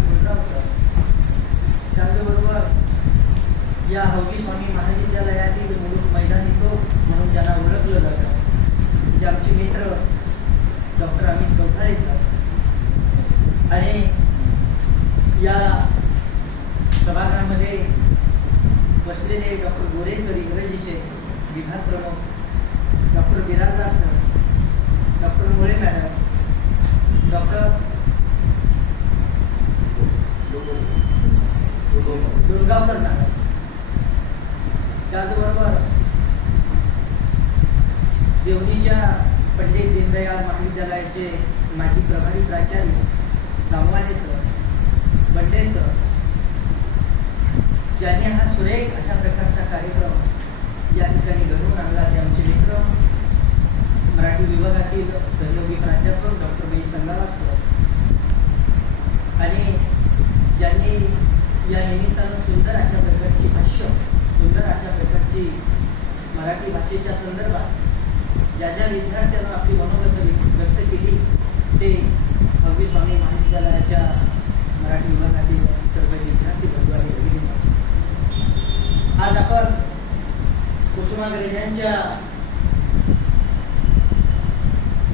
गुणराव sir, त्याचबरोबर या हौगी स्वामी महाविद्यालयातील मुलुक मैदानी तो म्हणून ज्यांना ओळखलं जातं ते आमचे मित्र डॉक्टर अमित गवठाळे सर आणि या सभागृहामध्ये बसलेले डॉक्टर गोरे सर इंग्रजीचे विभाग प्रमुख, डॉक्टर बिराजदार सर, डॉक्टर मुळे मॅडम, डॉक्टर दुर्गावकर मॅडम, त्याचबरोबर देवणीच्या पंडित दीनदयाळ महाविद्यालयाचे माजी प्रभारी प्राचार्य दामवाले सर, बंडे सर, ज्यांनी हा सुरेख अशा प्रकारचा कार्यक्रम या ठिकाणी घडवून आणला ते आमचे मित्र मराठी विभागातील सहयोगी प्राध्यापक डॉक्टर बी तंगाराम सर आणि ज्यांनी या निमित्तानं सुंदर अशा प्रकारची भाष्य, सुंदर अशा प्रकारची मराठी भाषेच्या संदर्भात ज्या ज्या विद्यार्थ्यांना आपली मनोगत व्यक्त केली ते हौगी स्वामी महाविद्यालयाच्या मराठी विभागातील सर्व विद्यार्थी बंधू आणि भगिनी, आज आपण कुसुमाग्रजांच्या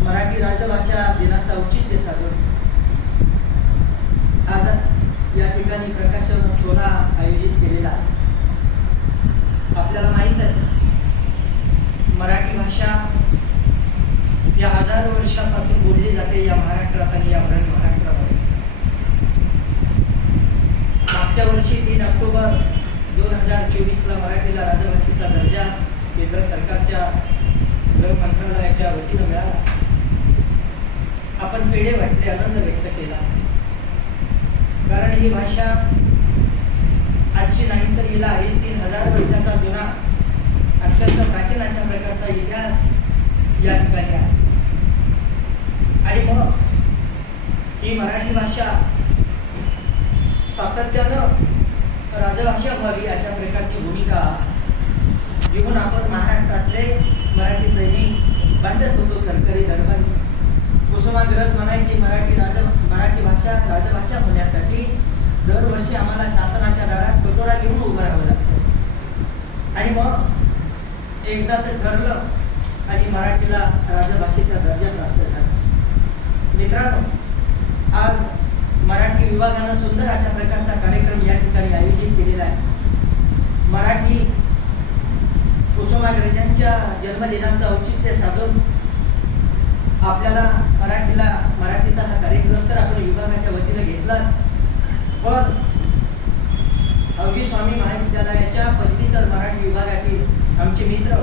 मराठी राजभाषा दिनाचा औचित्य साधून आज या ठिकाणी प्रकाशन सोहळा आयोजित केलेला आहे. आपल्याला माहीत आहे मराठी भाषा या हजारो वर्षापासून बोलली जाते या महाराष्ट्रात आणि या महाराष्ट्रामध्ये. मागच्या वर्षी 3 ऑक्टोबर 2024ला मराठीला राजभाषेचा दर्जा केंद्र सरकारच्या गृह मंत्रालयाच्या वतीनं मिळाला. आपण पेढे वाटले, आनंद व्यक्त केला, कारण ही भाषा आजची नाही तर हिला 2,500-3,000 वर्षाचा जुना अत्यंत प्राचीन अशा प्रकारचा इतिहास या ठिकाणी आहे. आणि मग ही मराठी भाषा सातत्यानं राजभाषा व्हावी अशा प्रकारची भूमिका घेऊन आपण महाराष्ट्रातले मराठी सैनिक बांधत होतो सरकारी दरबारी. कुसुमाग्रज म्हणायची मराठी भाषा राजभाषा होण्यासाठी दरवर्षी आम्हाला शासनाच्या दारात कटोरा घेऊन उभं राहावं लागतं. आणि मग एकदाच ठरलं आणि मराठीला राजभाषेचा दर्जा प्राप्त झाला. मित्रांनो, आज मराठी विभागानं सुंदर अशा प्रकारचा कार्यक्रम या ठिकाणी आयोजित केलेला आहे. मराठी कुसुमाग्रजांच्या जन्मदिनाचं औचित्य साधून आपल्याला मराठीचा हा कार्यक्रम तर आपण विभागाच्या वतीनं घेतला, पण हौगी स्वामी महाविद्यालयाच्या पदव्युत्तर मराठी विभागातील आमचे मित्र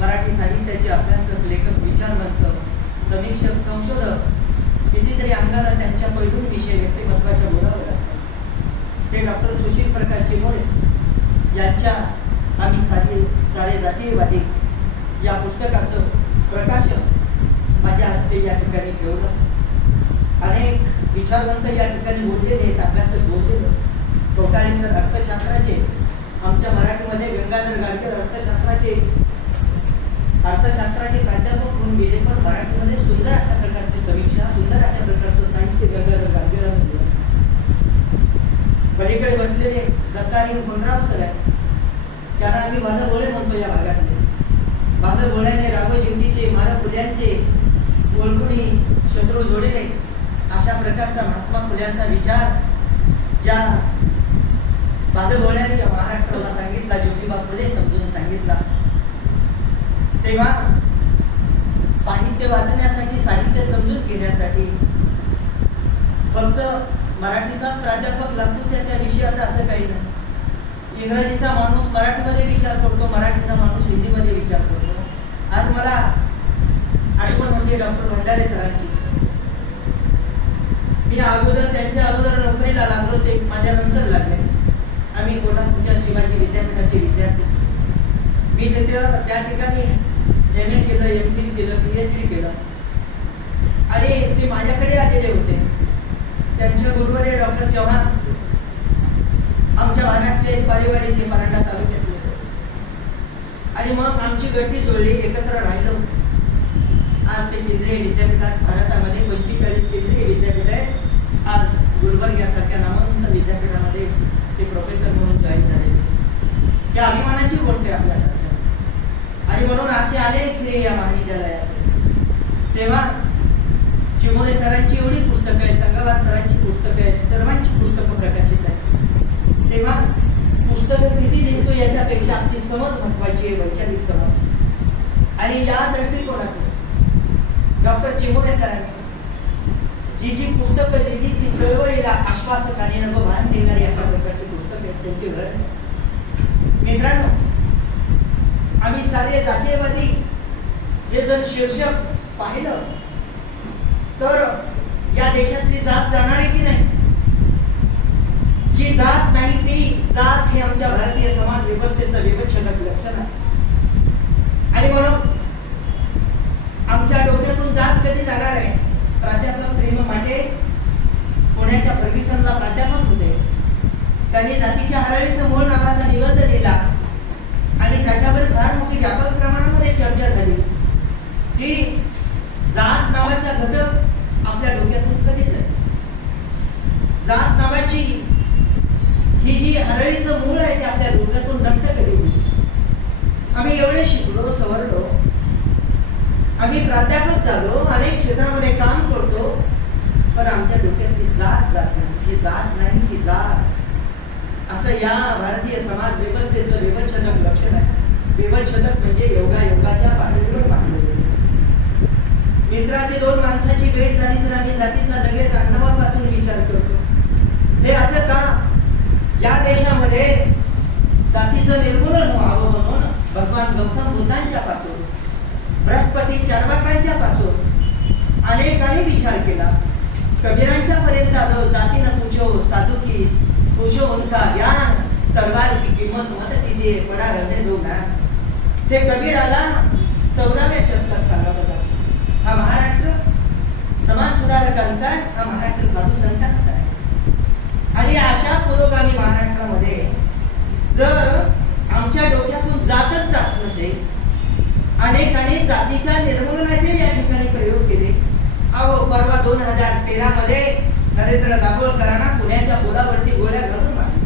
मराठी साहित्याचे अभ्यासक, लेखक, विचारवंत, समीक्षक, संशोधक कितीतरी अंगाला त्यांच्या पैलूंविषयी व्यक्तिमत्वाच्या बोलावं लागतं. ते डॉक्टर सुशील प्रकाश चिमोरे यांच्या आम्ही सारे जातीयवादी या पुस्तकाचं प्रकाशन माझ्या हस्ते या ठिकाणी ठेवलं. अनेक विचारवंत या ठिकाणी बोललेले आहेत, अभ्यासक बोललेले. कोटाळे सर अर्थशास्त्राचे, आमच्या मराठीमध्ये गंगाधर गाडगेळ अर्थशास्त्राचे प्राध्यापक म्हणून गेले, पण मराठीमध्ये सुंदर अशा प्रकारची समीक्षा, सुंदर अशा प्रकारचं साहित्य गंगाधर गाडगेळांनी दिलं. पलीकडे बसलेले दत्तारी गुणराव सर आहे, त्यांना आम्ही भाजप बोळे म्हणतो या भागातले. भाजप बोळ्याने राघव जिंतीचे, मारा फुल्यांचे, ओळखुणी शत्रू जोडले अशा प्रकारचा महात्मा फुल्यांचा विचार ज्या भाजप बोळ्याने या महाराष्ट्राला सांगितला, ज्योतिबा फुले समजून सांगितला, तेव्हा साहित्य वाचण्यासाठी, साहित्य समजून घेण्यासाठी फक्त मराठीचाच प्राध्यापक लागतो त्या विषयाचा असं काही नाही. इंग्रजीचा माणूस मराठीमध्ये विचार करतो, मराठीचा माणूस हिंदीमध्ये विचार करतो. आज मला आठवण होती डॉक्टर भंडारे सरांची. मी अगोदर त्यांच्या अगोदर नोकरीला लागलो, ते माझ्या नंतर लागले. आम्ही कोल्हापूरच्या शिवाजी विद्यापीठाचे विद्यार्थी. मी त्या ठिकाणी MA केलं, MPhil केलं, PhD केलं आणि ते माझ्याकडे आलेले होते. त्यांचे गुरुवर्य डॉक्टर चव्हाण आमच्या भागातले पारिवाडीचे, परांडा तालुक्यातले. आणि मग आमची गट्टी जोडली, एकत्र राहिलो. आज ते केंद्रीय विद्यापीठात, भारतामध्ये 45 केंद्रीय विद्यापीठ आहेत. आज गुलबर्ग यासारख्या नामवंत विद्यापीठामध्ये ते प्रोफेसर म्हणून जॉईन झालेले. ही अभिमानाची गोष्ट आहे आपल्यासारख्या. आणि म्हणून असे अनेक हे या महाविद्यालयात. तेव्हा चिमोरे सरांची एवढी पुस्तकं आहेत, तंगावार सरांची पुस्तकं आहेत, सर्वांची पुस्तकं प्रकाशित आहेत. तेव्हा पुस्तकं किती लिहितो याच्यापेक्षा आपली समज महत्वाची आहे, वैचारिक समज. आणि या दृष्टिकोनातून डॉक्टर चिमोरे सरांनी जी जी पुस्तकं लिहिली ती चळवळीला आश्वासक आणि नवभान देणारी अशा प्रकारची पुस्तकं आहेत, त्यांची ग्रंथ. मित्रांनो, आम्ही सारे जातीयवादी हे जर शीर्षक पाहिलं तर या देशातली जात जाणार आहे की नाही? जी जात नाही ती जात हे आमच्या भारतीय समाज व्यवस्थेचं विवच्छेदक लक्षण आहे. आणि म्हणून आमच्या डोक्यातून जात कधी जाणार आहे? प्राध्यापक प्रेम माटे पुण्याच्या फर्ग्युसनला प्राध्यापक होते. त्यांनी जातीच्या हरळीचं मूळ नावाचा निबंध लिहिला आणि त्याच्यावर फार मोठी व्यापक प्रमाणामध्ये चर्चा झाली की जात नावाचा घटक आपल्या डोक्यातून कधी जाईल. जात नावाची ही जी हरळीचं मूळ आहे ते आपल्या डोक्यातून नष्ट कधी होईल. आम्ही एवढे शिकलो, सवरलो, आम्ही प्राध्यापक झालो, अनेक क्षेत्रामध्ये काम करतो, पण आमच्या डोक्यातली जात जात नाही. जी जात नाही ती जात, असं या भारतीय समाज व्यवस्थेचं विवच्छेदक लक्षण आहे. विवच्छेदक म्हणजे योगायोगाच्या पातळीवर मांडलेले. मित्राची दोन माणसाची भेट झाली तर आम्ही जातीचा लगेच अण्णावापासून विचार करतो. हे असं का? या देशामध्ये जातीचं निर्मूलन व्हावं म्हणून भगवान गौतम बुद्धांच्या पासून, बृहस्पती चार्वाकांच्या पासून अनेकांनी विचार केला. कबीरांच्या पर्यंत आलो. जाती न पूछो साधू की, पूछो उनका ज्ञान, तलवार की किंमत मत कीजिए, बडा रहने दो ज्ञान. ते कबीराला 14व्या शतकात सांगत होता. हा महाराष्ट्र समाज सुधारकांचा आहे, हा महाराष्ट्र साधू संतांचा आहे. आणि अशा पुरोगामी महाराष्ट्रामध्ये जर आमच्या डोक्यातून जातच जात नसेल, अनेकांनी जातीच्या निर्मूलनाचे या ठिकाणी प्रयोग केले. अहो, परवा 2013 मध्ये नरेंद्र दाभोळकरांना पुण्याच्या पुलावरती गोळ्या घालून मारले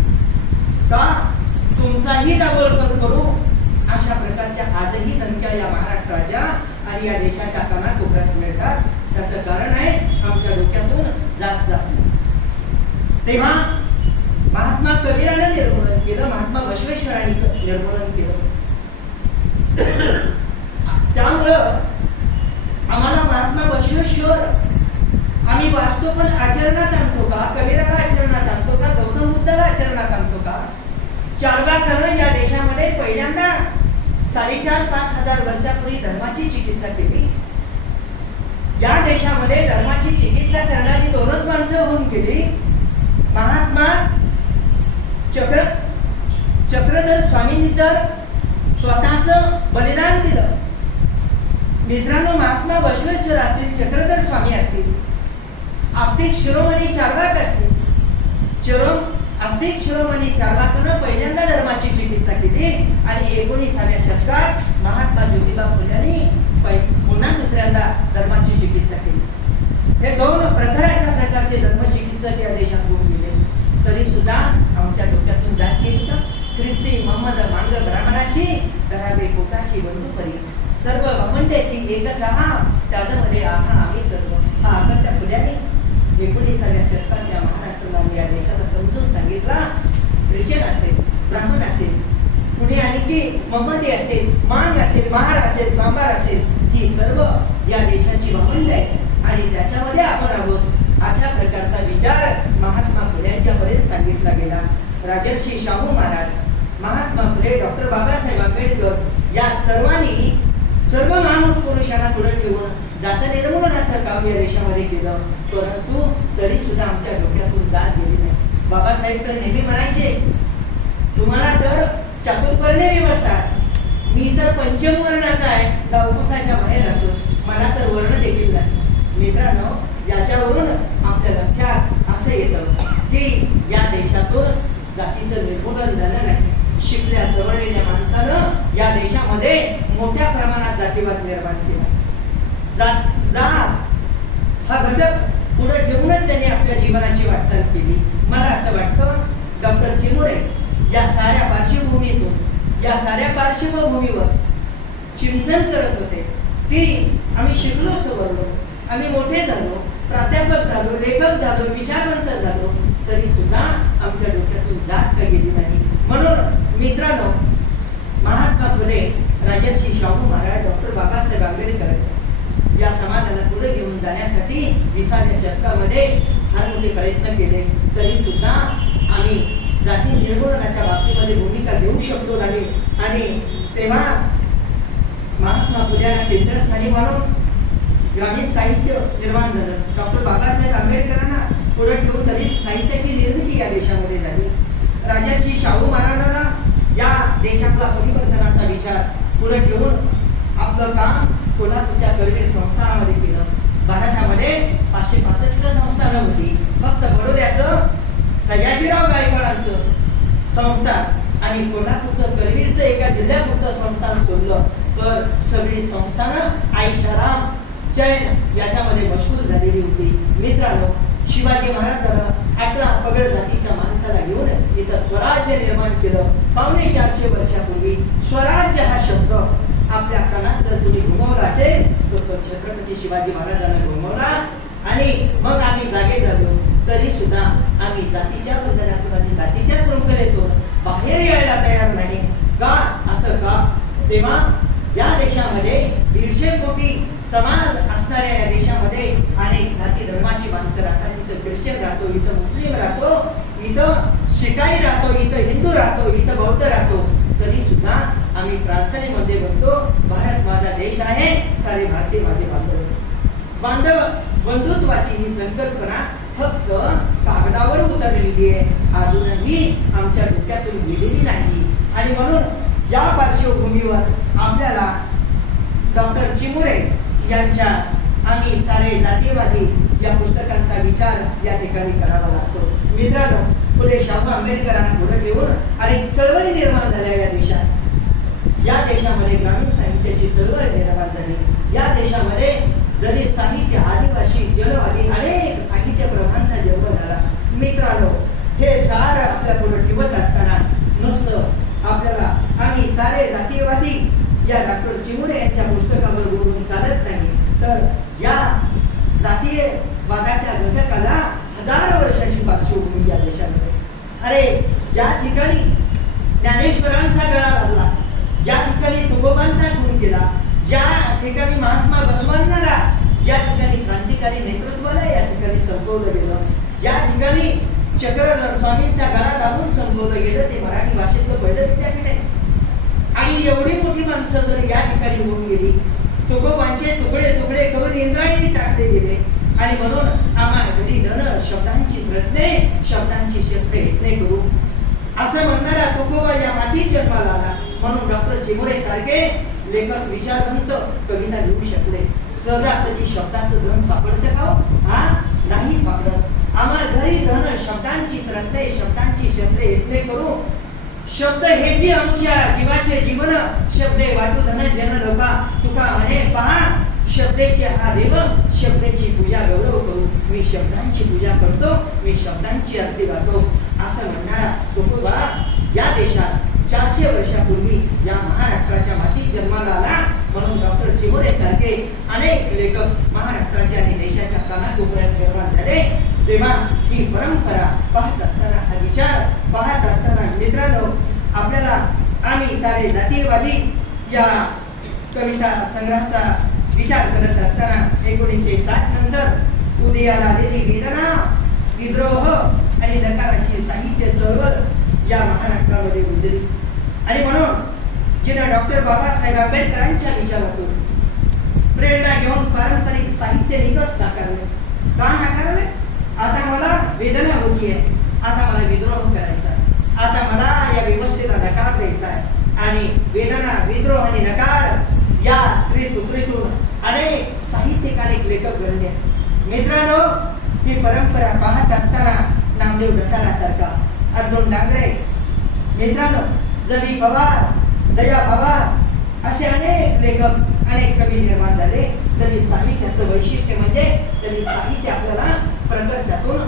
का? तुमचाही दाभोळकर करू अशा प्रकारच्या आजही धमक्या या महाराष्ट्राच्या आणि या देशाच्या कानाकोपऱ्यात मिळतात. त्याचं कारण आहे आमच्या डोक्यातून जात जात. तेव्हा महात्मा कबीराने निर्मूलन केलं, महात्मा बसवेश्वरांनी निर्मूलन केलं. त्यामुळं आम्हाला महात्मा बसवेश्वर आम्ही वाचतो पण आचरणात आणतो का? कबीराला आचरणात आणतो का? गौतम बुद्धाला आचरणात आणतो का? चार्वाकानं या देशामध्ये पहिल्यांदा 4,500-5,000 हजार वर्षापूर्वी धर्माची चिकित्सा केली. या देशामध्ये धर्माची चिकित्सा करणारी दोनच माणसं होऊन गेली. महात्मा चक्रधर स्वामींनी तर स्वतःचं बलिदान दिलं. मित्रांनो, महात्मा बसवेश्वर असतील, चक्रधर स्वामी असतील, आस्तिक शिरोमणी चार्वाक असतील, आस्तिक शिरोमणी चार्वाकानं पहिल्यांदा धर्माची चिकित्सा केली आणि 19व्या शतकात महात्मा ज्योतिबा फुल्यांनी पुन्हा दुसऱ्यांदा धर्माची चिकित्सा केली. हे दोन प्रखर अशा प्रकारचे धर्मचिकित्सक या देशात होऊन गेले. तरी सुद्धा आमच्या डोक्यातून जात गेली तर ख्रिस्ती मोहम्मद मांग ब्राह्मणाशी धरावे पोटाशी बंधू परी, सर्व ब्राह्मण ती एकच आहा, त्यामध्ये आहा आम्ही सर्व. हा आकर्त्या फुल्याने 19व्या शतकात या महाराष्ट्राला या देशाला समजून सांगितला. ख्रिश्चन असेल, ब्राह्मण असेल, पुढे आणखी मोहम्मदी असेल, मांग असेल, महार असेल, चांबार असेल, ही सर्व या देशाची भावंड आहे आणि त्याच्यामध्ये आपण आहोत अशा प्रकारचा विचार महात्मा फुल्यांच्या पर्यंत सांगितला गेला. राजर्षी शाहू महाराज, महात्मा फुले, डॉक्टर बाबासाहेब आंबेडकर या सर्वांनी सर्व मानव पुरुषांना पुढे ठेवून जात निर्मूलनाचं काम या देशामध्ये केलं. परंतु तरी सुद्धा आमच्या डोक्यातून जात गेली नाही. बाबासाहेब तर नेहमी म्हणायचे, तुम्हाला तर चातुर्वर्ण्य व्यवस्था, मी तर पंचमवर्णाचा आहे, नवकुसाच्या बाहेर राहतो, मला तर वर्ण देखील नाही. मित्रांनो, याच्यावरून आपल्या लक्षात असं येतं की या देशातून जातीचं निर्मूलन झालं नाही. शिकल्या जवळलेल्या माणसानं या देशामध्ये मोठ्या प्रमाणात जातीवाद निर्माण केला. जात हा घटक पुढे ठेवूनच त्यांनी आपल्या जीवनाची वाटचाल केली. मला असं वाटतं डॉक्टर चिमुरे या साऱ्या पार्श्वभूमीतून, या साऱ्या पार्श्वभूमीवर चिंतन करत होते की आम्ही शिकलो सवरलो, आम्ही मोठे झालो, प्राध्यापक झालो, लेखक झालो, विचारवंत झालो, तरी सुद्धा आमच्या डोक्यातून जात का गेली नाही. म्हणून मित्रांनो, महात्मा फुले, राजर्षी शाहू महाराज, डॉक्टर बाबासाहेब आंबेडकर या समाजाला पुढे घेऊन जाण्यासाठी 20व्या शतकामध्ये फार मोठे प्रयत्न केले, तरी सुद्धा आम्ही जाती निर्मूलनाच्या बाबतीमध्ये भूमिका घेऊ शकलो नाही. आणि तेव्हा महात्मा फुलेंना केंद्रस्थानी मानून ग्रामीण साहित्य निर्माण झालं. डॉक्टर बाबासाहेब आंबेडकरांना पुढे ठेवून दलित साहित्याची निर्मिती या देशामध्ये झाली. राजर्षी शाहू महाराजांना या देशातला परिवर्तनाचा विचार पुढे ठेवून आपलं काम कोल्हापूरच्या करवीर संस्थानामध्ये केलं. भारतामध्ये 565 संस्थानं होती. फक्त बडोद्याचं सयाजीराव गायकवाडांचं संस्थान आणि कोल्हापूरचं करवीरचं एका जिल्ह्यापुरतं संस्थान सोडलं तर सगळी संस्थानं आईशाराम, जैन याच्यामध्ये मशहूर झालेली होती. मित्रांनो, शिवाजी महाराजांना 18 पगड जातीच्या माणसाला घेऊन इथं स्वराज्य निर्माण केलं. 450 वर्षापूर्वी स्वराज्य हा शब्द आपल्या कानात जर तुम्ही घुमवला असेल तर तो छत्रपती शिवाजी महाराजांना घुमवला. आणि मग आम्ही जागे झालो, तरी सुद्धा आम्ही जातीच्या बंधनातून आणि जातीच्या शृंखलेतून बाहेर यायला तयार नाही. का असं का? तेव्हा या देशामध्ये 150 कोटी समाज असणाऱ्या या देशामध्ये अनेक जाती धर्माची माणसं राहतात. इथं ख्रिश्चन राहतो, इथं मुस्लिम राहतो, इथं शिखाई राहतो, इथं हिंदू राहतो, इथं बौद्ध राहतो, तरी सुद्धा आम्ही प्रार्थनेमध्ये म्हणतो भारत माझा देश आहे, सारे भारतीय माझे बांधव. बांधव बंधुत्वाची ही संकल्पना फक्त कागदावर उतरलेली आहे, अजूनही आमच्या डोक्यातून गेलेली नाही. आणि म्हणून या पार्श्वभूमीवर आपल्याला डॉक्टर चिमुरे यांच्या आम्ही सारे जातीयवादी या पुस्तकांचा विचार या ठिकाणी करावा लागतो. मित्रांनो, फुले शाहू आंबेडकरांना पुढे ठेवून अनेक चळवळी निर्माण झाल्या या देशात. या देशामध्ये ग्रामीण साहित्याची चळवळ निर्माण झाली. या देशामध्ये दलित साहित्य, आदिवासी, जनवादी अनेक साहित्य प्रभांचा जन्म झाला. मित्रांनो, हे सारं आपल्या पुढे ठेवत असताना नुसतं आपल्याला आम्ही सारे जातीयवादी या डॉक्टर चिमुरे यांच्या पुस्तकावर बोलून चालत नाही, तर या जातीयवादाच्या घटकाला 1000 वर्षाची पार्श्वभूमी या देशामध्ये. अरे, ज्या ठिकाणी ज्ञानेश्वरांचा गळा लागला, ज्या ठिकाणी तुकोबांचा खून केला, ज्या ठिकाणी महात्मा बसवांना, ज्या ठिकाणी क्रांतिकारी नेतृत्वाला या ठिकाणी संपवलं गेलं, ज्या ठिकाणी चक्रधर स्वामींचा गळा दाबून संपवलं गेलं, ते मराठी भाषेतलं पहिलं विद्यापीठ आहे. आणि एवढी मोठी माणसं जर या ठिकाणी होऊन गेली, तुकोबांचे तुकडे तुकडे करून इंद्रायणी टाकले गेले. आणि म्हणून आम्हा घरी धन शब्दांची प्रज्ञे, शब्दांची शस्त्रे यत्ने करू असं म्हणणारा तुकोबा या मातीत जन्माला आला. म्हणून डॉक्टर चिमुरे सारखे लेखक, विचारवंत कविता लिहू शकले. सहजासहजी शब्दाचं धन सापडतं का? हा, नाही सापडत. आम्हा घरी धन शब्दांची प्रज्ञे, शब्दांची शस्त्रे यत्ने करू. शब्द हेची आमच्या जीवाचे जीवन, शब्दे वाटू धन जन लोका. तुका म्हणे पहा, शब्देचे हा देव, शब्दाची पूजा गौरव करू. मी शब्दांची पूजा करतो, मी शब्दांची आरती गातो असं म्हणणारा तुकोबा या देशात 400 वर्षापूर्वी या महाराष्ट्राच्या मातीत जन्माला आला. म्हणून डॉक्टर चिमुरे सारखे अनेक लेखक महाराष्ट्राच्या आणि देशाच्या कानाकोपऱ्यात निर्माण झाले. तेव्हा ही परंपरा पाहत असताना, हा विचार पाहत असताना मित्रांनो, आपल्याला आम्ही सारे जातीयवादी या कविता संग्रहाचा विचार करत असताना 1960 नंतर उदयाला आलेली वेदना, विद्रोह आणि नकाराची साहित्य चळवळ या महाराष्ट्रामध्ये रुजली. आणि म्हणून जिने डॉक्टर बाबासाहेब आंबेडकरांच्या विचारातून प्रेरणा घेऊन पारंपरिक साहित्य निकष नाकारले. का नाकारले? आता मला वेदना होतीये, आता मला विद्रोह करायचा, आता मला या व्यवस्थेला नकार द्यायचा आहे. आणि वेदना, विद्रोह आणि नकार या त्रिसूत्रीतून अनेक साहित्यिक, अनेक लेखक घडले. मित्रांनो, ही परंपरा पाहत असताना नामदेव ढसाळासारखा, अर्जुन डांगळे, मित्रांनो जबी पवार, दया पवार असे अनेक लेखक, अनेक कवी निर्माण झाले. तरी साहित्याचं वैशिष्ट्य म्हणजे तरी साहित्य आपल्याला प्रकर्षातून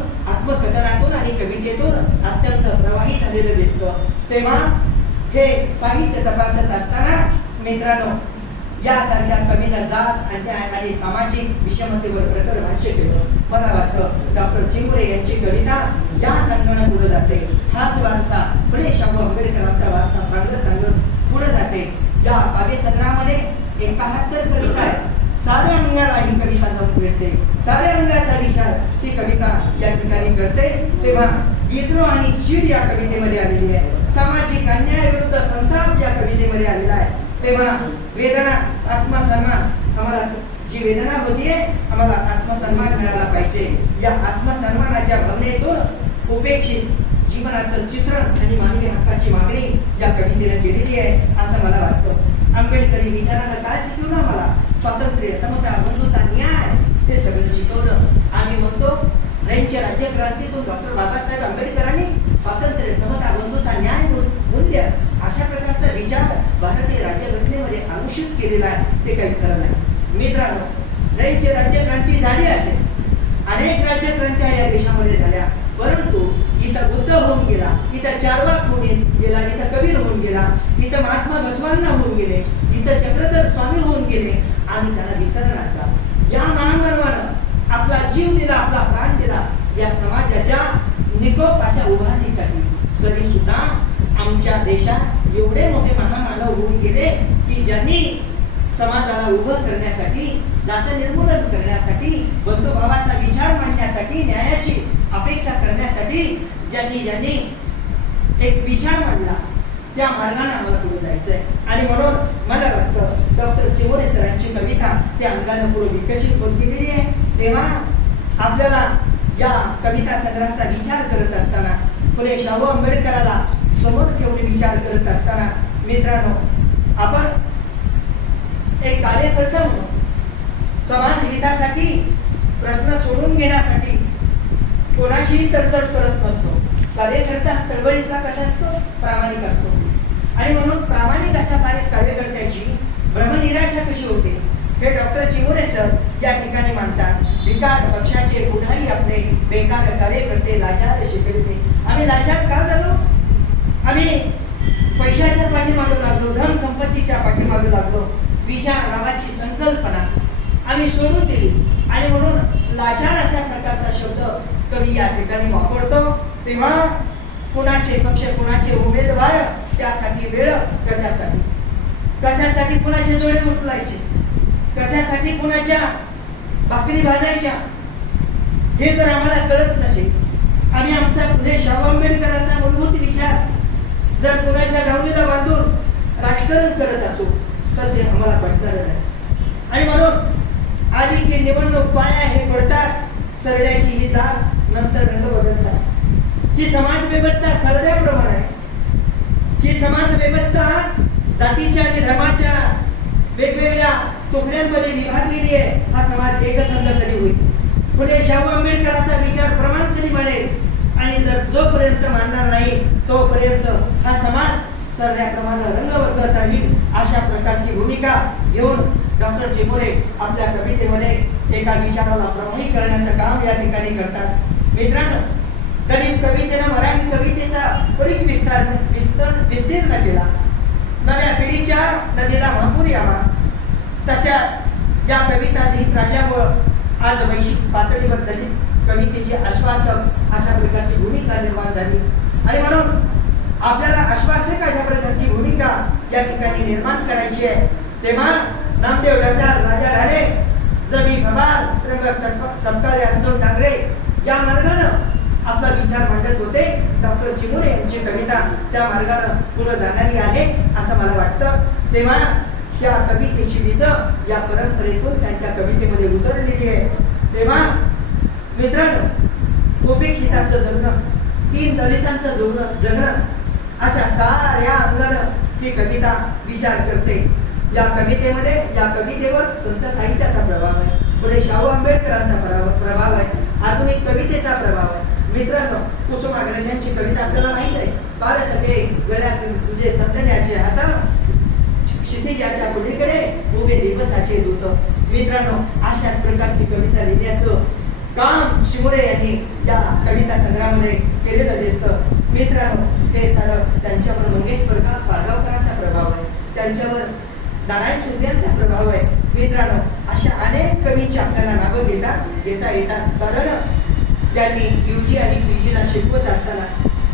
कवितेतून अत्यंत प्रवाही झालेलं दिसतं. तेव्हा हे साहित्य तपासत असताना मित्रांनो यासारख्या कवीला जात अन्याय आणि सामाजिक विषमतेवर प्रखर भाष्य केलं. मला वाटतं डॉक्टर चिमुरे यांची कविता या संघाने पुढे जाते. हाच वारसा फुले शाहू आंबेडकरांचा वारसा चांगलं पुढे जाते. या काव्य संग्रहामध्ये 71 कविता आहेत. साऱ्या अंगाला ही कविता जाऊन मिळते. साऱ्या अंगाचा विचार ही कविता या ठिकाणी करते. तेव्हा विद्रोह आणि चीड या कवितेमध्ये आलेली आहे. सामाजिक अन्याय विरुद्ध संताप या कवितेमध्ये आलेला आहे. तेव्हा वेदना आत्मसन्मान, आम्हाला जी वेदना होतीये आम्हाला आत्मसन्मान मिळाला पाहिजे. या आत्मसन्मानाच्या भावनेतून उपेक्षित जीवनाचं चित्रण आणि मानवी हक्काची मागणी या कवितेने केलेली आहे असं मला वाटतं. आंबेडकरी विचारानं काय शिकवलं आम्हाला? स्वातंत्र्य, समता, बंधुता, न्याय हे सगळं शिकवलं. आम्ही म्हणतो फ्रेंच राज्यक्रांतीतून डॉक्टर बाबासाहेब आंबेडकरांनी स्वातंत्र्य, समता, बंधुता, न्याय मूल्य अशा प्रकारचा विचार भारतीय राज्यघटनेमध्ये अनुसूचित केलेला आहे. ते काही खरं नाही मित्रांनो. फ्रेंच राज्यक्रांती झाली असेल, अनेक राज्यक्रांत्या या देशामध्ये झाल्या, परंतु इथं बुद्ध होऊन गेला, इथं चार्वाक होऊन गेला, इथं कबीर होऊन गेला, इथं महात्मा बसवांना होऊन गेले, इथं चक्रधर स्वामी होऊन गेले आणि त्याला विसरणार का? या महामानवानं आपला जीव दिला, आपला प्राण दिला या समाजाच्या निकोप अशा उभारणीसाठी. तरी सुद्धा आमच्या देशात एवढे मोठे महामानव होऊन गेले की ज्यांनी समाजाला उभं करण्यासाठी, जात निर्मूलन करण्यासाठी, बंधुभावाचा विचार मांडण्यासाठी, न्यायाची अपेक्षा करण्यासाठी ज्यांनी एक विचार मांडला त्या मार्गाने आम्हाला पुढे जायचंय. आणि म्हणून मला वाटतं डॉक्टर चिमुरे सरांची कविता त्या अंगाने पुढे विकसित होत गेलेली आहे. तेव्हा आपल्याला या कविता संग्रहाचा विचार करत असताना, फुले शाहू आंबेडकराला समोर ठेवून विचार करत असताना मित्रांनो आपण एक कार्यकर्ता म्हणून समाज हितासाठी, प्रश्न सोडून घेण्यासाठी कोणाशीही तडजोड करत नसतो. कार्यकर्ता चळवळीतला कसा असतो? प्रामाणिक असतो. आणि म्हणून प्रामाणिक अशा कार्यकर्त्याची भ्रमनिराशा कशी होते हे डॉक्टर चिमुरे सर या ठिकाणी मानतात. विकार पक्षाचे पुढारी आपले बेकार कार्यकर्ते लाचार शिकवले. आम्ही लाचार का झालो? आम्ही पैशाच्या पाठीमागे लागलो, धन संपत्तीच्या पाठीमागे लागलो, विचार नावाची संकल्पना आम्ही सोडून दिली. आणि म्हणून लाचार अशा प्रकारचा शब्द कवी या ठिकाणी वापरतो. तेव्हा कुणाचे पक्ष, कुणाचे उमेदवार, त्यासाठी वेळ कशासाठी कुणाचे जोडे उचलायचे, कशासाठी कुणाच्या भाकरी भाजायच्या हे जर आम्हाला कळत नसेल, आम्ही आमचा फुले शाहू आंबेडकरांचा मूलभूत विचार जर कुणाच्या गावलीला बांधून राजकारण करत असो तर ते आम्हाला पटणार नाही. आणि म्हणून आधी की निवडणूक पाया हे पडतात, सरड्याची ही जात नंतर रंग बदलतात. ही समाज व्यवस्था सरड्याप्रमाणे आहे. ही समाज व्यवस्था जातीच्या आणि धर्माच्या वेगवेगळ्या तुकड्यांमध्ये विभागलेली आहे. हा समाज एकसंध कधी होईल? फुले शाहू आंबेडकरांचा विचार प्रमाण कधी बनेल? आणि जर जोपर्यंत मानणार नाही तोपर्यंत हा समाज सरड्याप्रमाणे रंग बदलत राहील. अशा प्रकारची भूमिका घेऊन डॉक्टर चिमुरे आपल्या कवितेमध्ये एका विचाराला प्रवाही करण्याचं काम या ठिकाणी करतात. मित्रांनो, दलित कवितेनं मराठी कवितेचा परीघ विस्तीर्ण केला. नव्या पिढीच्या नदीला महापूर यावा तशा या कविता लिहित राहिल्यामुळं आज वैश्विक पातळीवर दलित कवितेची आश्वासक अशा प्रकारची भूमिका निर्माण झाली. आणि म्हणून आपल्याला आश्वासक अशा प्रकारची भूमिका या ठिकाणी निर्माण करायची आहे. तेव्हा नामदेव ढसाळ, राजा ढाले, जमी भबाल, त्र्यंबक सपकाळे, अर्जुन डांगरे ज्या मार्गानं आपला विचार मांडत होते, डॉक्टर चिमुरे यांची कविता त्या मार्गानं पुढे जाणारी आहे असं मला वाटतं. तेव्हा या कवितेची विध या परंपरेतून त्यांच्या कवितेमध्ये उतरलेली आहे. तेव्हा मित्रांनो, उपेक्षिताचं जगणं, तीन दलितांचं जगणं अशा साऱ्या अंगानं ही कविता विचार करते. या कवितेमध्ये, या कवितेवर संत साहित्याचा प्रभाव आहे, फुले शाहू आंबेडकरांचा प्रभाव आहे, आधुनिक कवितेचा प्रभाव आहे. मित्रांनो, कुसुमाग्रजांची कविता आपल्याला माहित आहे. काळ सगळे गळ्यातील तुझे तंतण्याचे हात, क्षितिजाच्या पलीकडे उभे दिवसाचे दूत. मित्रांनो, अशाच प्रकारची कविता लिहिण्याचं काम शिमोरे यांनी या कविता संग्रहामध्ये केलेलं दिसतं. मित्रांनो, हे सारं त्यांच्यावर मंगेश पाडगावकरांचा प्रभाव आहे, त्यांच्यावर नारायण सुर्यांचा प्रभाव आहे. मित्रांनो, अशा अनेक कवींची आपल्याला नावं घेता येतात. कारण त्यांनी UG आणि PG ला शिकवत असताना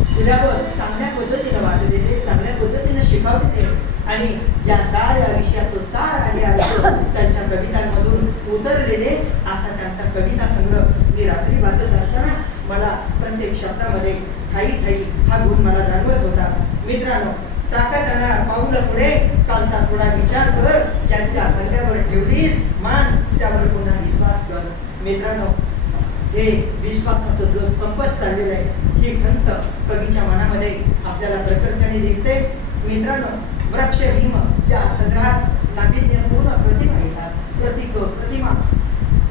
सिलेबस चांगल्या पद्धतीनं वाचलेले, चांगल्या पद्धतीनं शिकवलेले आणि या साऱ्या विषयाचं सार आणि अर्थ त्यांच्या कवितांमधून उतरलेले असा त्यांचा कविता संग्रह मी रात्री वाचत असताना मला प्रत्येक शब्दामध्ये ठाई हा गुण मला जाणवत होता. मित्रांनो, ताकदना पाऊल पुढे कालचा थोडा विचार कर, ज्यांच्या खांद्यावर ठेवलीस मान त्यावर पुन्हा विश्वास कर. मित्रांनो, हे विश्वासाचं जग संपत चाललेलं आहे ही खंत कवीच्या मनामध्ये आपल्याला प्रकर्षाने दिसते. मित्रांनो, वृक्ष भीम या संग्रहात नाविन्यपूर्ण प्रतिमा येतात. प्रतिमा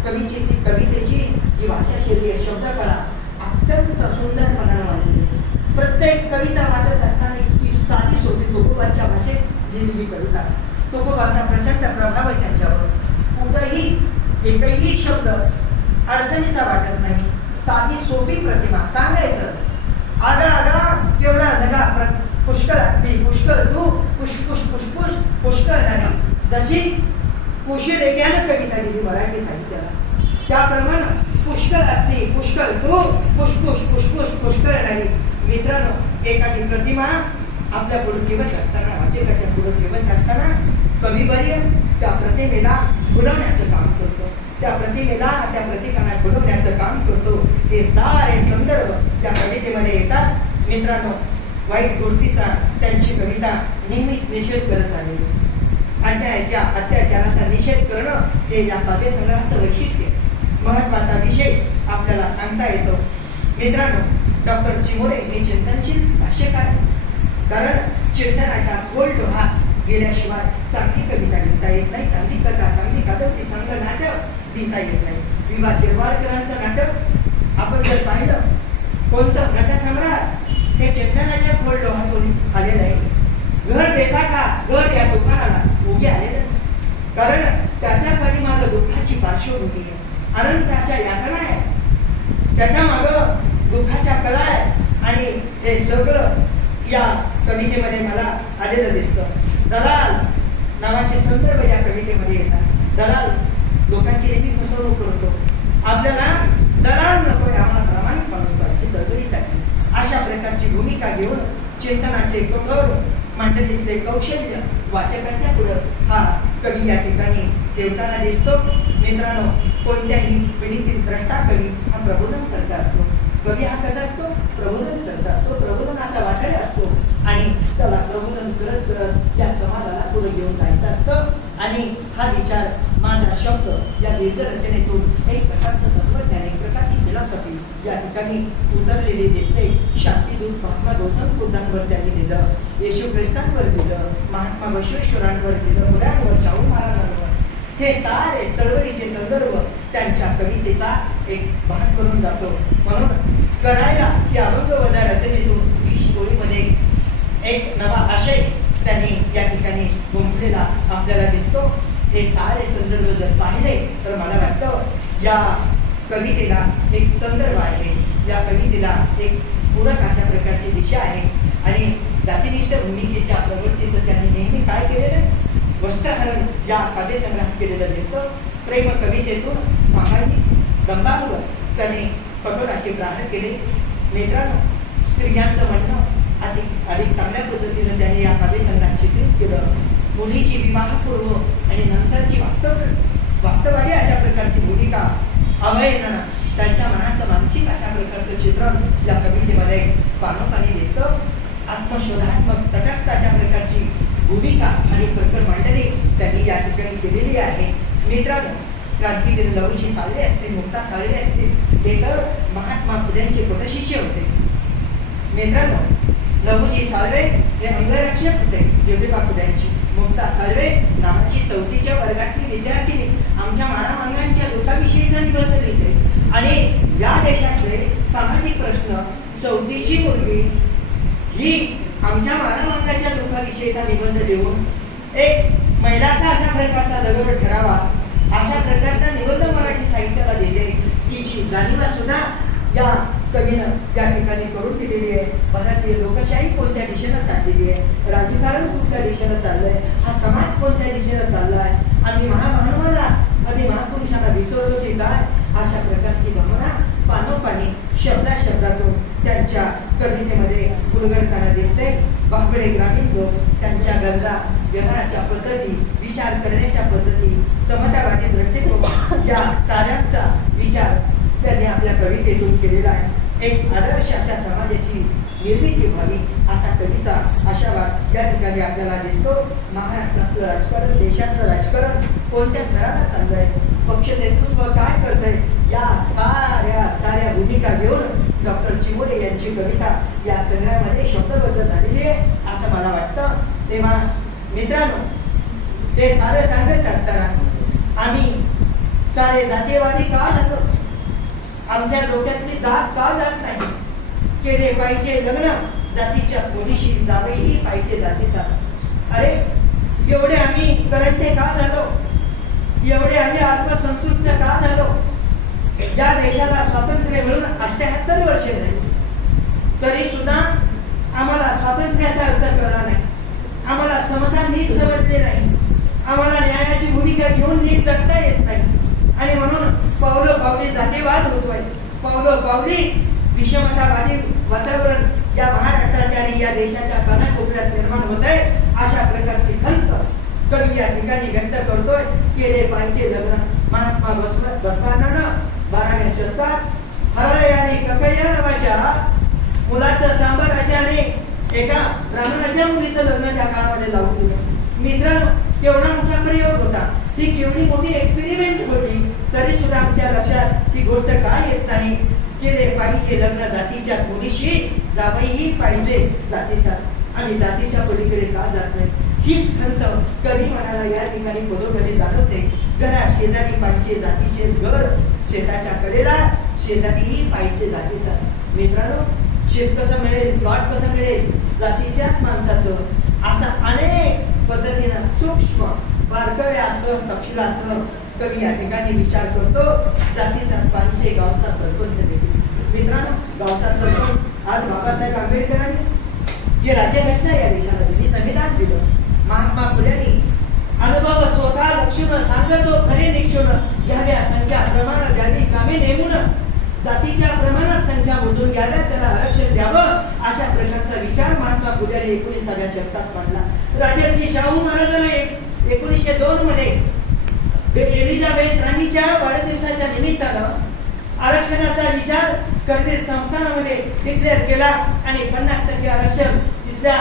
कवीची ती कवितेची जी भाषा शैली आहे, शब्दकला अत्यंत सुंदरपणाने मांडलेली आहे. प्रत्येक कविता वाचत असताना ती साधी सोपी तुकोबांच्या भाषेत लिहिलेली कविता. तुकोबांचा प्रचंड प्रभाव आहे त्यांच्यावर. कुठेही एकही शब्द अडचणीचा वाटत नाही. साधी सोपी प्रतिमा सांगायचं आगा केवढा जगा पुष्कळ अगदी पुष्कळ तू पुष्पुष पुष्कळ नाही. जशी कुशीरेग्यानं कविता लिहिली मराठी साहित्याला, त्याप्रमाणे पुष्कळ अगदी पुष्कळ तू पुष्पुष पुष्कळ नाही. मित्रांनो, एखादी प्रतिमा आपल्या पुढे ठेवत असताना, वाचकाच्या पुढे ठेवत असताना कविवर्य त्या प्रतिमेला फुलवण्याचं काम करतो, त्या प्रतिमेला त्या प्रतिकांना फुलवण्याचं काम करतो. हे सारे संदर्भ त्या कवितेमध्ये येतात. मित्रांनो, वाईट गोष्टीचा त्यांची कविता नेहमीच निषेध करत आली. अन्यायाच्या अत्याचाराचा निषेध करणं हे या काव्यसंग्रहाचं वैशिष्ट्य. महत्वाचा विषय आपल्याला सांगता येतो. मित्रांनो, डॉक्टर चिमोरे हे चिंतनशील भाष्यकार, कारण चिंतनाच्या खोल डोहात गेल्याशिवाय चांगली कविता लिहिता येत नाही, चांगली कथा, चांगली कादंबरी, चांगलं नाटक लिहिता येत नाही. विवा शिरवाडकरांचं नाटक आपण जर पाहिलं, कोणतं नटसम्राट हे चिंतनाच्या खोल डोहातून आलेलं आहे. घर देता का घर या दुकानाला उगी आलेलं, कारण त्याच्या पाठीमागं दुःखाची पार्श्वभूमी आहे, अनंत अशा यातना आहे, त्याच्या मागं दुःखाच्या कला आहे. आणि हे सगळं या कवितेमध्ये मला आलेलं दिसतं. दलाल नावाचे संदर्भ या कवितेमध्ये येतात. दलाल लोकांची नेहमी फसवणूक करतो. आपल्याला दलाल नकोय, आम्हाला प्रामाणिक माणूस पाहिजे चळवळीसाठी. अशा प्रकारची भूमिका घेऊन चिंतनाचे कठोर मांडणीतले कौशल्य वाचकांच्या पुढं हा कवी या ठिकाणी ठेवताना दिसतो. मित्रांनो, कोणत्याही पिढीतील द्रष्टा कवी हा प्रबोधन करता असतो. कवी हा कसा असतो? प्रबोधन करता असतो. प्रबोधनाचा वाटाडे असतो आणि त्याला प्रबोधन करत करत या समाजाला पुढे घेऊन जायचं असतं. आणि हा विचार, माझा शब्द या दीर्घरचनेतून एक प्रकारचं तत्वज्ञान, एक प्रकारची फिलॉसॉफी या ठिकाणी उतरलेली दिसते. शांतीदूत महात्मा गौतम बुद्धांवर त्यांनी लिहिलं, येशू ख्रिस्तांवर लिहिलं, महात्मा बसवेश्वरांवर लिहिलं, मुलांवर, शाहू महाराजांवर. हे सारे चळवळीचे संदर्भ त्यांच्या कवितेचा एक भाग करून जातो. म्हणून करायला या अभंगवजा रचनेतून 20 ओळीमध्ये एक नवा आशय त्यांनी या ठिकाणी गुंफलेला आपल्याला दिसतो. हे सारे संदर्भ जर पाहिले तर मला वाटतं या कवितेला एक संदर्भ आहे, या कवितेला एक पूरक अशा प्रकारची दिशा आहे. आणि जातीनिष्ठ भूमिकेच्या प्रवृत्तीचं त्यांनी नेहमी काय केलेलं, वस्त्रहरण या काव्यसंग्रहात केलेलं दिसतं. प्रेम कवितेतून सामाजिक दंभांवर त्यांनी कठोर असे प्रहार केले. मित्रांनो, स्त्रियांचं म्हणणं अधिक चांगल्या पद्धतीनं त्यांनी या काव्यसंग्रहात चित्रित केलं. मुलीची विवाहपूर्व आणि नंतरची वास्तवादी अशा प्रकारची भूमिका अवयना त्यांच्या मनाचं मानसिक अशा प्रकारचं चित्रण या कवितेमध्ये पानोपानी दिसतं. आत्मशोधात्मक तटस्थ अशा प्रकारची भूमिका आणि प्रकट मांडणी त्यांनी या ठिकाणी केलेली आहे. मित्रांनो, क्रांतीवीर लहुजी साळवे असतील, मुक्ता साळवे असतील, हे तर महात्मा फुल्यांचे पटशिष्य होते. मित्रांनो, लहुजी साळवे हे अंगरक्षक होते ज्योतिबा फुल्यांची. मुक्ता साळवे नावाची 4थीच्या वर्गातली विद्यार्थिनी आमच्या मानामांगांच्या दुःखाविषयीचा निबंध लिहिते. आणि या देशातले सामाजिक प्रश्न 4थीची मुलगी ही आमच्या मानवांगाच्या दुःखाविषयीचा निबंध लिहून एक मैलाचा अशा प्रकारचा दगड ठरावा अशा प्रकारचा निबंध मराठी साहित्याला देते. हिची जाणीव सुद्धा या कवीनं या ठिकाणी करून दिलेली आहे. भारतीय लोकशाही कोणत्या दिशेनं चाललेली आहे, राजकारण कुठल्या दिशेनं चाललंय, हा समाज कोणत्या दिशेनं चाललाय, आम्ही महामानवाला आम्ही महापुरुषांना विसरलो की काय, अशा प्रकारची भावना पानोपानी शब्दातून त्यांच्या कवितेमध्ये उलगडताना दिसते. बाकडे ग्रामीण लोक त्यांच्या गरजा, व्यवहाराच्या पद्धती, विचार करण्याच्या पद्धती, समतावादी दृष्टिकोन या साऱ्यांचा विचार त्यांनी आपल्या कवितेतून केलेला आहे. एक आदर्श अशा समाजाची निर्मिती व्हावी असा कवीचा आशावाद या ठिकाणी आपल्याला दिसतो. महाराष्ट्रातलं राजकारण, देशातलं राजकारण कोणत्या थराला चाललंय, पक्ष नेतृत्व काय करतंय, या साऱ्या भूमिका घेऊन डॉक्टर चिमोरे यांची कविता या संग्रहामध्ये शब्दबद्ध झालेली आहे असं मला वाटतं. तेव्हा मित्रांनो, ते सारे सांगत असताना आम्ही सारे जातीयवादी का झालो, आमच्या डोक्यातली जात का जात नाही, केले पाहिजे लग्न जातीच्या मुलीशी, जावईही पाहिजे जातीचा. अरे एवढे आम्ही करंटे का झालो, एवढे आम्ही आत्मसंतुष्ट का झालो. या देशाला स्वातंत्र्य मिळून 78 वर्षे झाली, तरी सुद्धा आम्हाला स्वातंत्र्याचा अर्थ कळला नाही, आम्हाला समता नीट समजले नाही, आम्हाला न्यायाची भूमिका घेऊन नीट जगता येत नाही. आणि म्हणून पावलोपावली जातीवाद होतोय, पावलोपावली विषमतावादी वातावरण या महाराष्ट्राच्या आणि या देशाच्या कानाकोपऱ्यात निर्माण होत आहे. अशा प्रकारची खंत कवी या ठिकाणी व्यक्त करतोय. केले पाहिजे लग्न. महात्मा बसवांना 12व्या शतकात हरळे आणि ककैया नावाच्या मुलाचं चांबराच्याने एका ब्राह्मणाच्या मुलीचं लग्न त्या काळामध्ये लावून दिलं. मित्रांनो, केवढा मोठा प्रयोग होता, ही केवढी मोठी एक्सपेरिमेंट होती, तरी सुद्धा आमच्या लक्षात ही गोष्ट काय येत नाही. केले पाहिजे लग्न जातीच्या मुलीशी, जावईही पाहिजे जातीचा. आणि जातीच्या पलीकडे का जात नाही, हीच खंत कवी म्हणाला या ठिकाणी पदोपदी जाणवते. घरा शेजारी पाहिजे जातीचेच घर, शेताच्या कडेला शेजारीही पाहिजे जातीचा. मित्रांनो, शेत कसं मिळेल, प्लॉट कसं मिळेल, जातीच्याच माणसाचं. असा अनेक पद्धतीनं सूक्ष्म बारकाव्यासह तपशिलासह कवी या ठिकाणी विचार करतो. जातीचा पाहिजे गावचा सरपंच देखील. मित्रांनो, गावचा सरपंच आज बाबासाहेब आंबेडकरांनी जे राज्यघटना या देशाला दिली, संविधान दिलं, महात्मा फुलेंनी अनुभव स्वतः लक्षून सांगतो खरे निक्षून, घ्याव्या संख्या प्रमाण द्यावी कामे नेमून, जातीच्या प्रमाणात संख्या मोजून घ्याव्या, त्याला आरक्षण द्यावं, अशा प्रकारचा विचार महात्मा फुलेंनी 19व्या शतकात मांडला. राजर्षी शाहू महाराजांनी 1902 मध्ये एलिझाबेथ राणीच्या वाढदिवसाच्या निमित्तानं आरक्षणाचा विचार करवीर संस्थानामध्ये डिक्लेअर केला आणि 50% आरक्षण तिथल्या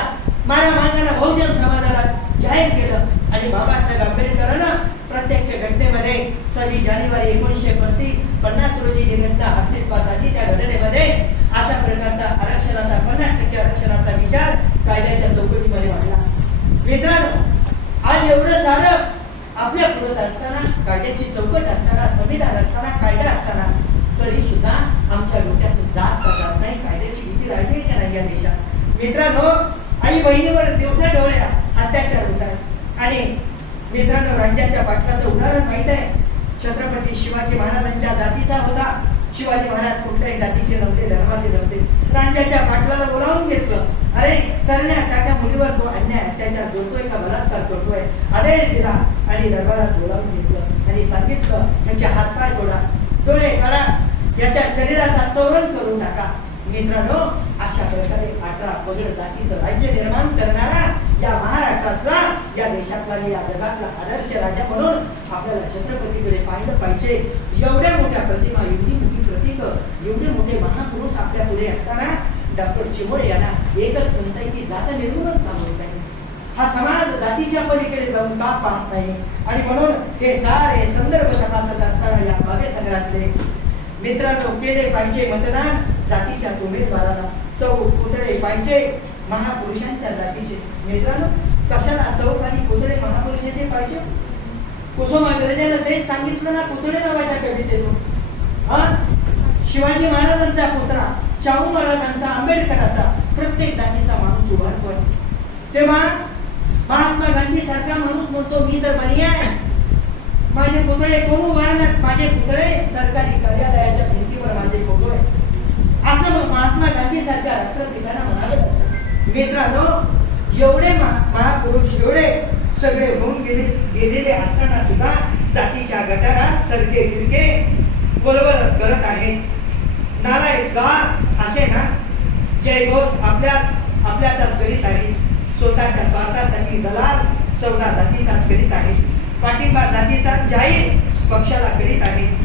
मागामागांना बहुजन समाजाला जाहीर केलं. आणि बाबासाहेब आंबेडकरांना प्रत्यक्ष घटनेमध्ये 26 जानेवारी 1950 रोजी जी घटना अस्तित्वात आली, त्या घटनेमध्ये अशा प्रकारचा आरक्षणाचा 50% आरक्षणाचा विचार कायद्याच्या चौकटीमध्ये मांडला. मित्रांनो, आज एवढं सारं आपल्या पुढे असताना, कायद्याची चौकट असताना, संविधान असताना, कायदा असताना, तरी सुद्धा आमच्या डोक्यातून जात जात नाही, कायद्याची भीती राहिली का नाही या देशात. मित्रांनो, आई बहिणीवर दिवसा डोळ्या अत्याचार होत आहेत. आणि मित्रांनो, राज्याच्या पाटलाचं उदाहरण माहित आहे. छत्रपती शिवाजी महाराजांच्या जातीचा होता. शिवाजी महाराज कुठल्याही जातीचे नव्हते, धर्माचे नव्हते. राज्याच्या पाटलाला बोलावून घेतलं. अरे तरण्या त्या मुलीवर तो अन्याय अत्याचार करतोय का बलात्कार करतोय, आदेश दिला आणि दरबारात बोलावून घेतलं आणि सांगितलं याचे हातपाय तोडा, डोळे काढा, याच्या शरीराचा चौरण करून टाका. मित्रांनो, अशा प्रकारे 18 पगड जातीचं राज्य निर्माण करणारा या महाराष्ट्रातला, या देशातला, या जगातला आदर्श राजा म्हणून आपल्याला छत्रपतीकडे पाहिलं पाहिजे. एवढ्या मोठ्या प्रतिमा, एवढी मोठी प्रतीक, एवढे मोठे महापुरुष आपल्या पुढे असताना डॉक्टर चिमोरे यांना एकच म्हणता येईल की जात निर्मूलन का होत नाही, हा समाज जातीच्या पलीकडे जाऊन का पाहत नाही. आणि म्हणून हे सारे संदर्भ तपासत असताना या भव्य संग्रहातले मित्रांनो, केले पाहिजे मतदान जातीच्या उमेदवाराला, चौक पुतळे पाहिजे महापुरुषांच्या जातीचे. मित्रांनो, कशाला चौक आणि पुतळे महापुरुषाचे पाहिजे? कुसुमाग्रजानं तेच सांगितलं ना पुतळे नावाच्या कवितेतून. शिवाजी महाराजांचा पुतळा, शाहू महाराजांचा, आंबेडकरांचा, प्रत्येक जातीचा माणूस उभारतोय. तेव्हा महात्मा गांधी सारखा माणूस म्हणतो मी तर बनी आहे, माझे पुतळे कोण उभारण्यात, माझे पुतळे सरकारी कार्यालयाच्या भिंतीवर माझे फोटो आहे, असं मग महात्मा गांधी सारख्या राष्ट्रपित्यांना म्हणावे लागतं. मित्रांनो, एवढे महापुरुष एवढे सगळे होऊन गेलेले असताना सुद्धा जातीच्या गटारात सरके फिरके वळवळ करत आहेत. नालायक गार असे ना जयघोष आपल्याचाच करीत आहेत. स्वतःच्या स्वार्थासाठी दलाल सौदा जातीचाच करीत आहेत. पाठिंबा जातीचा जाहीर पक्षाला करीत आहेत.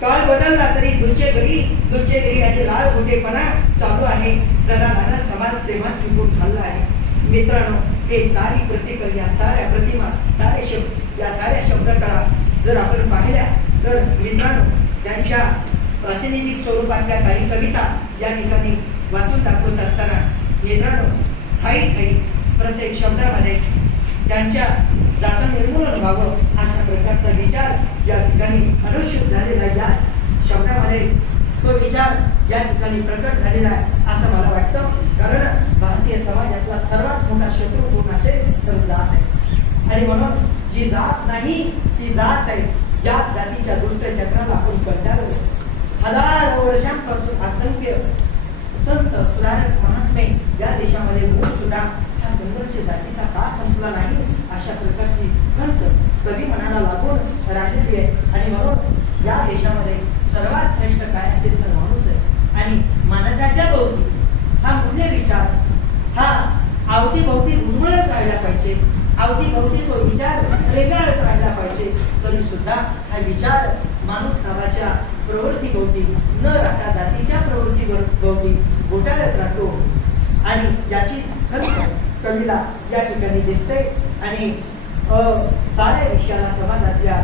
काळ बदलला तरी दुर्चेगिरी आणि लाल घोटेपणा चालू आहे. जरा समाज तेव्हा चुकून चालला आहे. मित्रांनो, हे सारी प्रतिक्रिया, साऱ्या प्रतिमा, सारे शब्द, या साऱ्या शब्दकळा जर आपण पाहिल्या तर मित्रांनो, त्यांच्या प्रातिनिधिक स्वरूपातल्या काही कविता या ठिकाणी वाचून दाखवत असताना मित्रांनो, काही प्रत्येक शब्दामध्ये त्यांच्या जातं निर्मूलन व्हावं अशा प्रकारचा विचार या ठिकाणी अनुष्ठित झालेला आहे. या शब्दामध्ये तो विचार या ठिकाणी प्रकट झालेला आहे असं मला वाटतं. कारण भारतीय समाजातला सर्वात मोठा शत्रू कोण असेल तर जात आहे. आणि म्हणून जी जात नाही ती जात आहे. या जातीच्या दुष्टचक्राला आपण कंटाळलो. हजारो वर्षांपासून असंख्य संत सुधारक महात्मे या देशामध्ये होऊन सुद्धा हा संघर्ष जातीचा का संपला नाही अशा प्रकारची खंत कवी मनाला लागून राहिलेली आहे. आणि म्हणून या देशामध्ये सर्वात श्रेष्ठ काय असेल तर माणूस आहे. आणि माणसाच्या भोवती हा मूल्य विचार हा अवतीभोवती उजळत राहिला पाहिजे. अवतीभोवती तो विचार रेंगाळत राहिला पाहिजे. तरी सुद्धा हा विचार माणूस नावाच्या प्रवृत्तीभोवती न राहता जातीच्या प्रवृत्तीभोवती घोटाळत राहतो. आणि याची कवीला या ठिकाणी दिसते. आणि साऱ्या विषयाला, समाजातल्या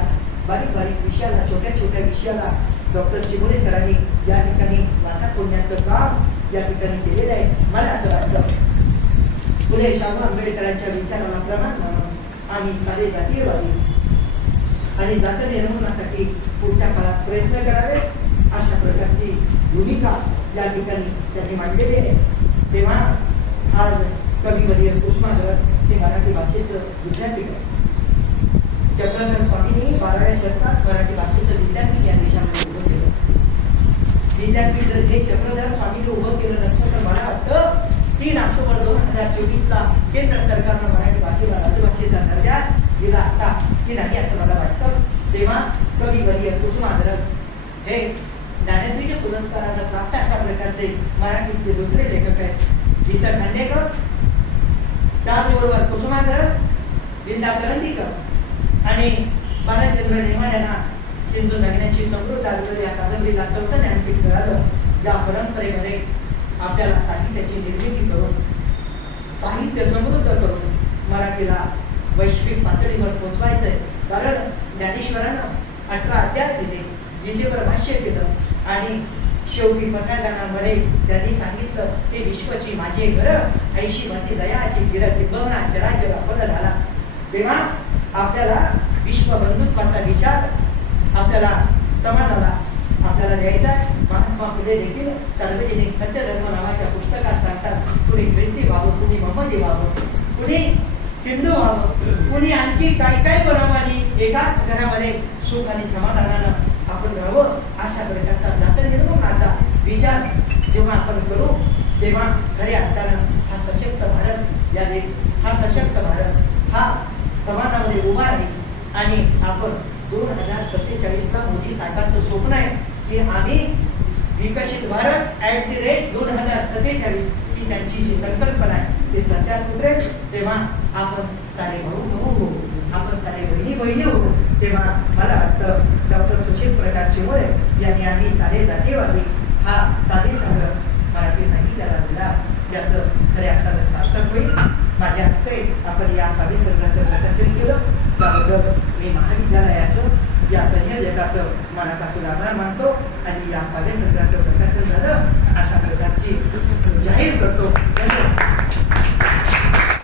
बारीक बारीक विषयाला, छोट्या छोट्या विषयाला डॉक्टर चिमुरे सरांनी या ठिकाणी वाचा फोडण्याचं काम या ठिकाणी केलेलं आहे. मला असं वाटतं फुले शाहू आंबेडकरांच्या विचाराला प्रमाण म्हणून आम्ही सारे जातीयवादी आणि जात निर्मूलनासाठी पुढच्या काळात प्रयत्न करावे अशा प्रकारची भूमिका या ठिकाणी त्यांनी मांडलेली आहे. तेव्हा आज कविवर्य कुसुमाग्रज हे मराठी भाषेचं विद्यापीठ आहे. चक्रधर स्वामींनी 12व्या शतकात मराठी भाषेचं विद्यापीठ या देशामध्ये उभं केलं. विद्यापीठ जर हे चक्रधर स्वामींनी उभं केलं नसतं तर मला वाटतं 3 ऑक्टोबर 2024ला केंद्र सरकारनं मराठी भाषेला राजभाषेचा दर्जा दिला असता की नाही असं मला वाटतं. तेव्हा कविवर्य कुसुमाग्रज हे ज्ञानपीठ पुरस्काराला प्राप्त अशा प्रकारचे मराठीतले दुसरे लेखक आहेत. विसर खांडेकर, त्याचबरोबर कुसुमाग्रज, विंदा करंदीकर आणि बालचंद्र नेमाड यांना हिंदू जगण्याची समृद्ध आलेली या कादंबरीला 4थं ज्ञानपीठ मिळालं. ज्या परंपरेमध्ये आपल्याला साहित्याची निर्मिती करून, साहित्य समृद्ध करून मराठीला वैश्विक पातळीवर पोहोचवायचंय. कारण ज्ञानेश्वरानं 18 अध्याय दिले, गीतेवर भाष्य केलं आणि शेवटी पसायदानामध्ये त्यांनी सांगितलं हे विश्वची माझी घर 80 मती जयाची गिर किंबहुना चराचर अपल झाला. तेव्हा आपल्याला विश्वबंधुत्वाचा विचार आपल्याला समाजाला आपल्याला द्यायचा आहे. महात्मा फुले देखील सार्वजनिक सत्यधर्म नावाच्या पुस्तकात सांगतात कुणी ख्रिस्ती व्हावं, कुणी मोहम्मदी व्हावं, कुणी हिंदू व्हावं, कुणी आणखी काय काय बनावं आणि एकाच घरामध्ये सुख आणि समाधानानं आपण राहावं अशा प्रकारचा जात निर्मूलनाचा विचार जेव्हा आपण करू तेव्हा खऱ्या अर्थानं हा सशक्त भारत हा सशक्त भारत हा समाजामध्ये उभा राहील. आणि आपण 2047ला मोदी साहेबांचं स्वप्न आहे की आम्ही विकसित भारत @2047 ही त्यांची जी संकल्पना आहे ती सत्यात उतरेल. तेव्हा आपण सारे भाऊ हो, आपण सारे बहिणी हो. तेव्हा मला वाटतं डॉक्टर सुशील प्रकाश चिमुरे यांनी आम्ही सारे जातीयवादी हा काव्यसंग्रह मराठी साहित्याला दिला याचं खऱ्या अर्थानं सार्थक होईल. माझ्या हस्ते आपण या काव्यसंग्रहाचं प्रकाशन केलं त्याबद्दल मी महाविद्यालयाचं या संयोजकाचं मनापासून आभार मानतो. आणि या काव्यसंग्रहाचं प्रकाशन झालं अशा प्रकारची जाहीर करतो.